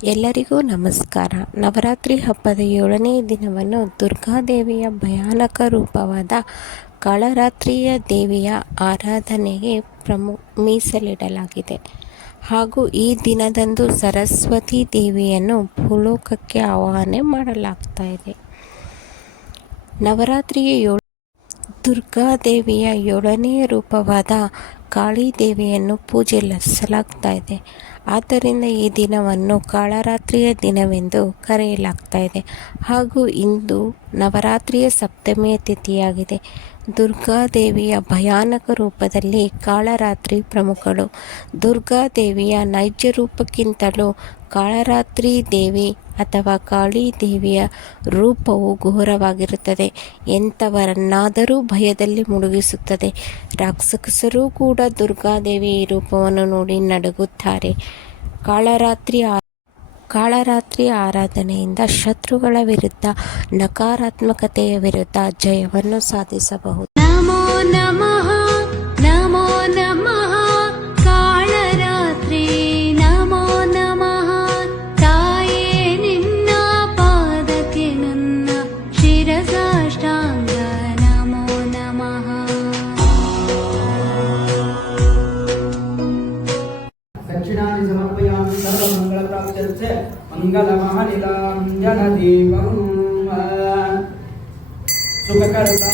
ಎಲ್ಲರಿಗೂ ನಮಸ್ಕಾರ. ನವರಾತ್ರಿ ಹಬ್ಬದ 7ನೇ ದಿನವನ್ನು ದುರ್ಗಾದೇವಿಯ ಭಯಾನಕ ರೂಪವಾದ ಕಾಳರಾತ್ರಿಯ ದೇವಿಯ ಆರಾಧನೆಗೆ ಮೀಸಲಿಡಲಾಗಿದೆ. ಹಾಗೂ ಈ ದಿನದಂದು ಸರಸ್ವತಿ ದೇವಿಯನ್ನು ಭೂಲೋಕಕ್ಕೆ ಆವಾಹನೆ ಮಾಡಲಾಗ್ತಾ ಇದೆ. ನವರಾತ್ರಿಯ ದುರ್ಗಾದೇವಿಯ 7ನೇ ರೂಪವಾದ ಕಾಳಿದೇವಿಯನ್ನು ಪೂಜಿಸಲಾಗ್ತಾ ಇದೆ. ಆದ್ದರಿಂದ ಈ ದಿನವನ್ನು ಕಾಳರಾತ್ರಿಯ ದಿನವೆಂದು ಕರೆಯಲಾಗ್ತಾ ಇದೆ. ಹಾಗೂ ಇಂದು ನವರಾತ್ರಿಯ ಸಪ್ತಮಿಯ ತಿಥಿಯಾಗಿದೆ. ದುರ್ಗಾದೇವಿಯ ಭಯಾನಕ ರೂಪದಲ್ಲಿ ಕಾಳರಾತ್ರಿ ಪ್ರಮುಖಳು. ದುರ್ಗಾದೇವಿಯ ನೈಜ ರೂಪಕ್ಕಿಂತಲೂ ಕಾಳರಾತ್ರಿ ದೇವಿ ಅಥವಾ ಕಾಳಿ ದೇವಿಯ ರೂಪವು ಘೋರವಾಗಿರುತ್ತದೆ. ಎಂಥವರನ್ನಾದರೂ ಭಯದಲ್ಲಿ ಮುಳುಗಿಸುತ್ತದೆ. ರಾಕ್ಷಸರೂ ಕೂಡ ದುರ್ಗಾದೇವಿ ಈ ರೂಪವನ್ನು ನೋಡಿ ನಡುಗುತ್ತಾರೆ. ಕಾಳರಾತ್ರಿ ಆರಾಧನೆಯಿಂದ ಶತ್ರುಗಳ ವಿರುದ್ಧ, ನಕಾರಾತ್ಮಕತೆಯ ವಿರುದ್ಧ ಜಯವನ್ನು ಸಾಧಿಸಬಹುದು. ನಮೋ ನಮಃ ನಮೋ ನಮಃ ಕಾಳರಾತ್ರಿ ನಮೋ ನಮಃ ತಾಯೇ ನಿನ್ನ ಪಾದಕ್ಕೆ ನನ್ನ ಶಿರಸಾಷ್ಟಾಂಗ ನಮೋ ನಮಃ. ದಕ್ಷಿಣಾನಿ ಸಮರ್ಪಯಾಮಿ ಸರ್ವಮಂಗಳ ಪ್ರಾಪ್ತ್ಯರ್ಥೆ ಮಂಗಲಮಹನಿಲಾಂಜನ ದೀಪಂ ಸುಖಕರತಾ